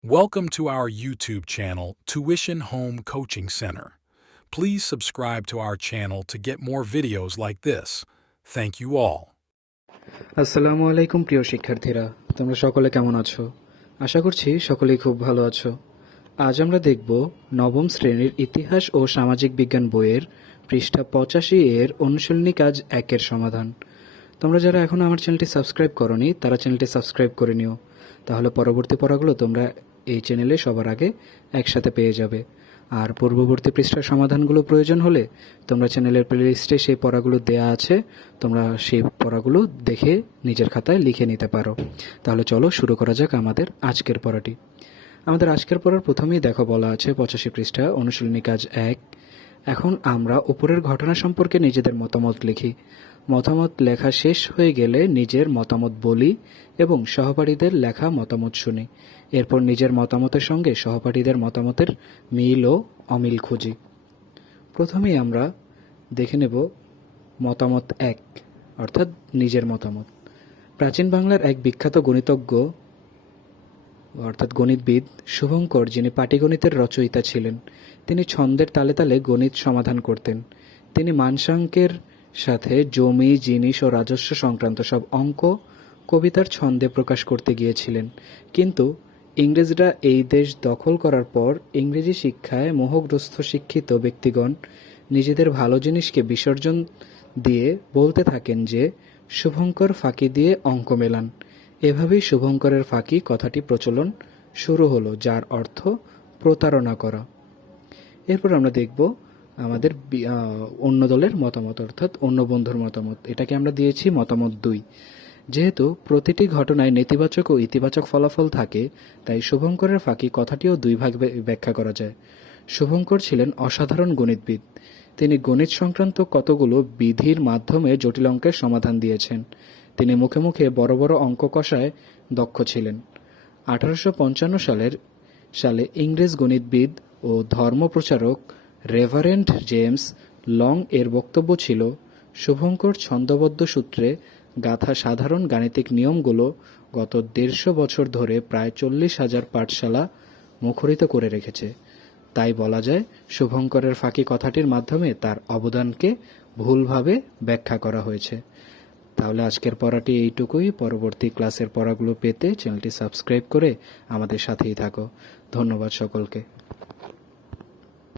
Welcome to our YouTube channel, Tuition Home Coaching Center. Please subscribe to our channel to get more videos like this. Thank you all. আসসালামু আলাইকুম প্রিয় শিক্ষার্থীরা তোমরা সকলে কেমন আছো আশা করছি সকলেই খুব ভালো আছো আজ আমরা দেখব নবম শ্রেণীর ইতিহাস ও সামাজিক বিজ্ঞান বইয়ের পৃষ্ঠা পঁচাশি এর অনুশীলনী কাজ একের সমাধান তোমরা যারা এখনও আমার চ্যানেলটি সাবস্ক্রাইব করনি তারা চ্যানেলটি সাবস্ক্রাইব করে নিও তাহলে পরবর্তী পড়াগুলো তোমরা এই চ্যানেলে সবার আগে একসাথে পেয়ে যাবে। আর পূর্ববর্তী পৃষ্ঠার সমাধানগুলো প্রয়োজন হলে তোমরা চ্যানেলের প্লেলিস্টে সেই পড়াগুলো দেয়া আছে, তোমরা সেই পড়াগুলো দেখে নিজের খাতায় লিখে নিতে পারো। তাহলে চলো শুরু করা যাক আমাদের আজকের পড়াটি। আমাদের আজকের পড়ার প্রথমেই দেখো বলা আছে পঁচাশি পৃষ্ঠা, অনুশীলনী কাজ এক এখন আমরা উপরের ঘটনা সম্পর্কে নিজেদের মতামত লিখি। মতামত লেখা শেষ হয়ে গেলে নিজের মতামত বলি এবং সহপাঠীদের লেখা মতামত শুনি। এরপর নিজের মতামতের সঙ্গে সহপাঠীদের মতামতের মিল ও অমিল খুঁজি। প্রথমেই আমরা দেখে নেব মতামত এক, অর্থাৎ নিজের মতামত। প্রাচীন বাংলার এক বিখ্যাত গণিতজ্ঞ অর্থাৎ গণিতবিদ শুভঙ্কর, যিনি পাটিগণিতের রচয়িতা ছিলেন, তিনি ছন্দের তালে তালে গণিত সমাধান করতেন। তিনি মানসাঙ্কের সাথে জমি, জিনিস ও রাজস্ব সংক্রান্ত সব অঙ্ক কবিতার ছন্দে প্রকাশ করতে গিয়েছিলেন। কিন্তু ইংরেজরা এই দেশ দখল করার পর ইংরেজি শিক্ষায় মোহগ্রস্ত শিক্ষিত ব্যক্তিগণ নিজেদের ভালো জিনিসকে বিসর্জন দিয়ে বলতে থাকেন যে, শুভঙ্কর ফাঁকি দিয়ে অঙ্ক মেলান। এভাবেই শুভঙ্করের ফাঁকি কথাটি প্রচলন শুরু হলো, যার অর্থ প্রতারণা করা। এরপর আমরা দেখব আমাদের অন্য দলের মতামত, অর্থাৎ অন্য বন্ধুর মতামত। এটাকে আমরা দিয়েছি মতামত দুই। যেহেতু প্রতিটি ঘটনায় নেতিবাচক ও ইতিবাচক ফলাফল থাকে, তাই শুভঙ্করের ফাঁকি কথাটিও দুই ভাগ ব্য- ব্যাখ্যা করা যায়। শুভঙ্কর ছিলেন অসাধারণ গণিতবিদ। তিনি গণিত সংক্রান্ত কতগুলো বিধির মাধ্যমে জটিল অঙ্কের সমাধান দিয়েছেন। তিনি মুখে মুখে বড় বড় অঙ্ক কষায় দক্ষ ছিলেন। আঠারোশো পঞ্চান্ন সালের সালে ইংরেজ গণিতবিদ ও ধর্মপ্রচারক রেভারেন্ড জেমস লং এর বক্তব্য ছিল, শুভঙ্কর ছন্দবদ্ধ সূত্রে গাথা সাধারণ গাণিতিক নিয়মগুলো গত দেড়শো বছর ধরে প্রায় চল্লিশ হাজার পাঠশালা মুখরিত করে রেখেছে। তাই বলা যায়, শুভঙ্করের ফাঁকি কথাটির মাধ্যমে তার অবদানকে ভুলভাবে ব্যাখ্যা করা হয়েছে। তাহলে আজকের পড়াটি এইটুকুই। পরবর্তী ক্লাসের পড়াগুলো পেতে চ্যানেলটি সাবস্ক্রাইব করে আমাদের সাথেই থাকো। ধন্যবাদ সকলকে।